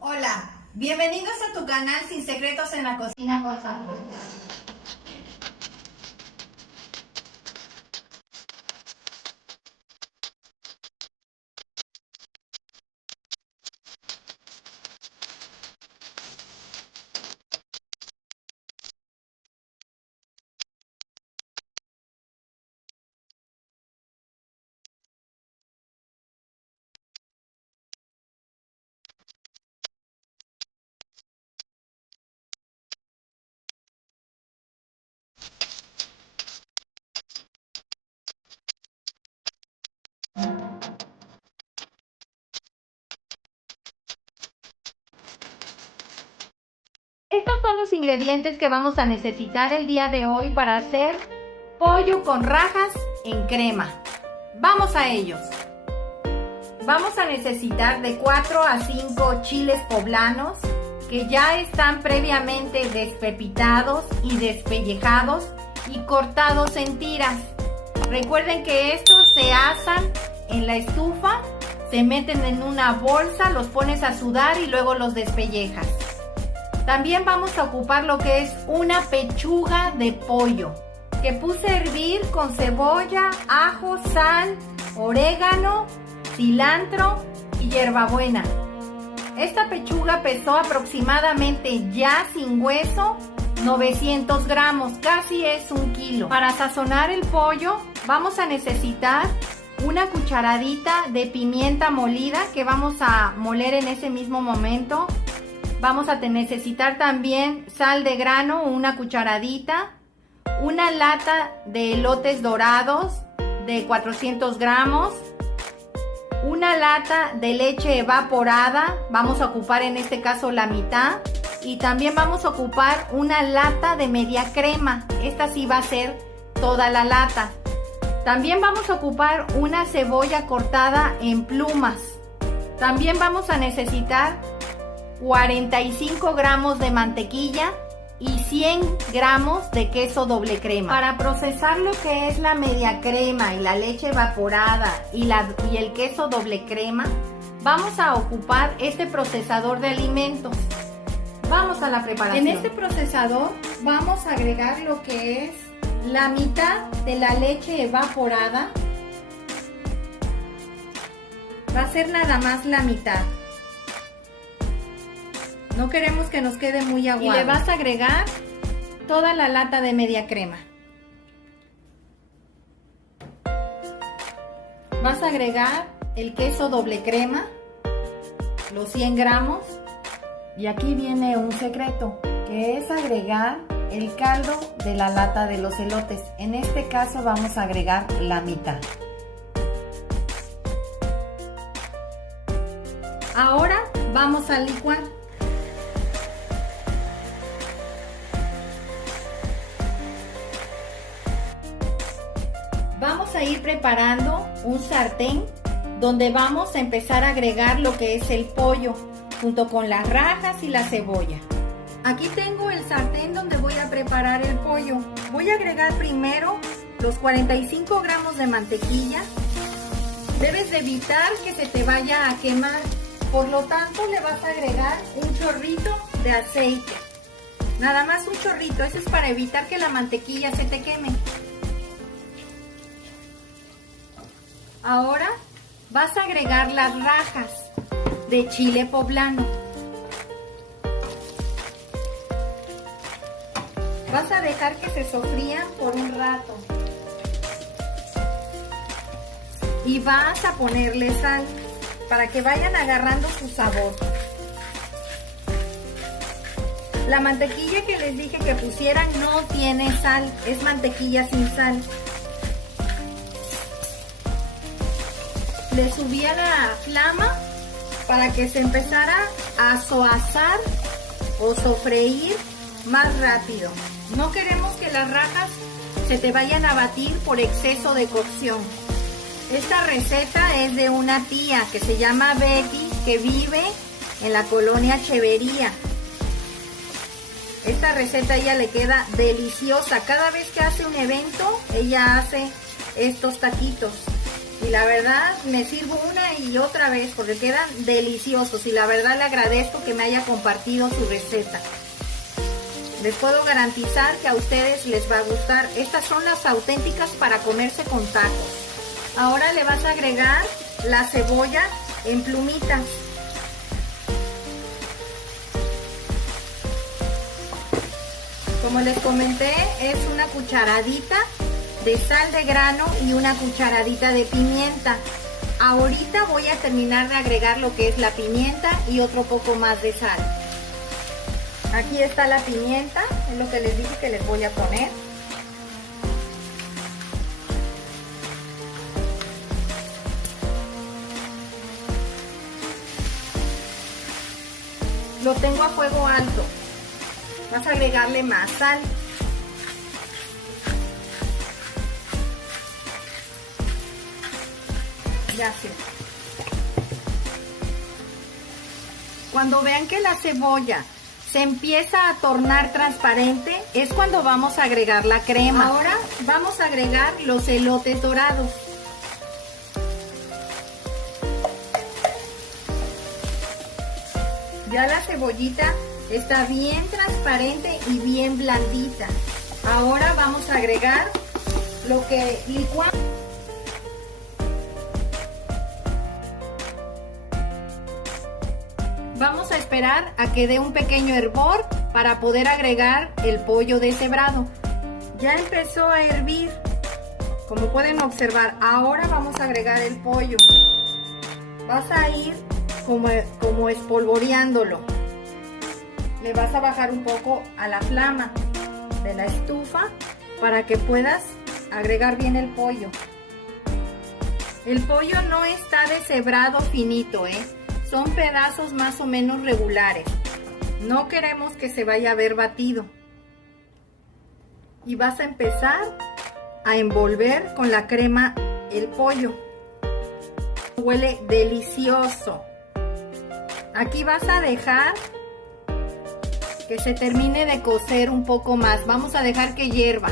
Hola, bienvenidos a tu canal Sin Secretos en la Cocina, por favor. Estos son los ingredientes que vamos a necesitar el día de hoy para hacer pollo con rajas en crema. Vamos a ellos. Vamos a necesitar de 4 a 5 chiles poblanos que ya están previamente despepitados y despellejados y cortados en tiras. Recuerden que estos se asan en la estufa, se meten en una bolsa, los pones a sudar y luego los despellejas. También vamos a ocupar lo que es una pechuga de pollo que puse a hervir con cebolla, ajo, sal, orégano, cilantro y hierbabuena. Esta pechuga pesó aproximadamente ya sin hueso 900 gramos, casi es 1 kilo. Para sazonar el pollo vamos a necesitar una cucharadita de pimienta molida que vamos a moler en ese mismo momento. Vamos a necesitar también sal de grano, una cucharadita, una lata de elotes dorados de 400 gramos, una lata de leche evaporada, vamos a ocupar en este caso la mitad, y también vamos a ocupar una lata de media crema, esta sí va a ser toda la lata. También vamos a ocupar una cebolla cortada en plumas. También vamos a necesitar 45 gramos de mantequilla y 100 gramos de queso doble crema. Para procesar lo que es la media crema y la leche evaporada y el queso doble crema, vamos a ocupar este procesador de alimentos. Vamos a la preparación. En este procesador vamos a agregar lo que es la mitad de la leche evaporada. Va a ser nada más la mitad. No queremos que nos quede muy aguado. Y le vas a agregar toda la lata de media crema. Vas a agregar el queso doble crema, los 100 gramos. Y aquí viene un secreto, que es agregar el caldo de la lata de los elotes. En este caso vamos a agregar la mitad. Ahora vamos a licuar. Vamos a ir preparando un sartén donde vamos a empezar a agregar lo que es el pollo junto con las rajas y la cebolla. Aquí tengo el sartén donde voy a preparar el pollo. Voy a agregar primero los 45 gramos de mantequilla. Debes de evitar que se te vaya a quemar, por lo tanto le vas a agregar un chorrito de aceite. Nada más un chorrito, eso es para evitar que la mantequilla se te queme. Ahora vas a agregar las rajas de chile poblano. Vas a dejar que se sofrían por un rato. Y vas a ponerle sal para que vayan agarrando su sabor. La mantequilla que les dije que pusieran no tiene sal, es mantequilla sin sal. Le subí a la flama para que se empezara a asar o sofreír más rápido. No queremos que las rajas se te vayan a batir por exceso de cocción. Esta receta es de una tía que se llama Becky, que vive en la colonia Chevería. Esta receta a ella le queda deliciosa. Cada vez que hace un evento, ella hace estos taquitos. Y la verdad me sirvo una y otra vez porque quedan deliciosos. Y la verdad le agradezco que me haya compartido su receta. Les puedo garantizar que a ustedes les va a gustar. Estas son las auténticas para comerse con tacos. Ahora le vas a agregar la cebolla en plumitas. Como les comenté, es una cucharadita de sal de grano y una cucharadita de pimienta. Ahorita voy a terminar de agregar lo que es la pimienta y otro poco más de sal. Aquí está la pimienta, es lo que les dije que les voy a poner. Lo tengo a fuego alto. Vas a agregarle más sal. Ya sé. Cuando vean que la cebolla se empieza a tornar transparente, es cuando vamos a agregar la crema. Ahora vamos a agregar los elotes dorados. Ya la cebollita está bien transparente y bien blandita. Ahora vamos a agregar lo que licuamos. Vamos a esperar a que dé un pequeño hervor para poder agregar el pollo deshebrado. Ya empezó a hervir, como pueden observar. Ahora vamos a agregar el pollo. Vas a ir como espolvoreándolo. Le vas a bajar un poco a la flama de la estufa para que puedas agregar bien el pollo. El pollo no está deshebrado finito, son pedazos más o menos regulares. No queremos que se vaya a ver batido. Y vas a empezar a envolver con la crema el pollo. Huele delicioso. Aquí vas a dejar que se termine de cocer un poco más. Vamos a dejar que hierva.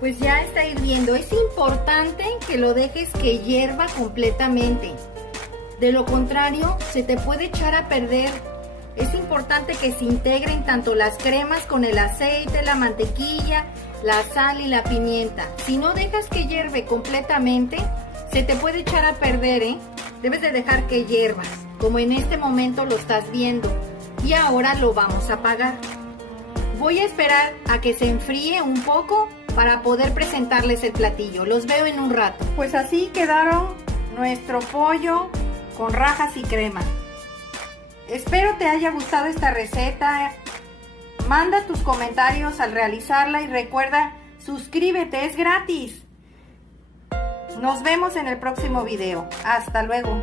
Pues ya está hirviendo. Es importante que lo dejes que hierva completamente. De lo contrario, se te puede echar a perder. Es importante que se integren tanto las cremas con el aceite, la mantequilla, la sal y la pimienta. Si no dejas que hierve completamente, se te puede echar a perder, Debes de dejar que hierva, como en este momento lo estás viendo. Y ahora lo vamos a apagar. Voy a esperar a que se enfríe un poco para poder presentarles el platillo. Los veo en un rato. Pues así quedaron nuestro pollo con rajas y crema. Espero te haya gustado esta receta. Manda tus comentarios al realizarla y recuerda, suscríbete, es gratis. Nos vemos en el próximo video. Hasta luego.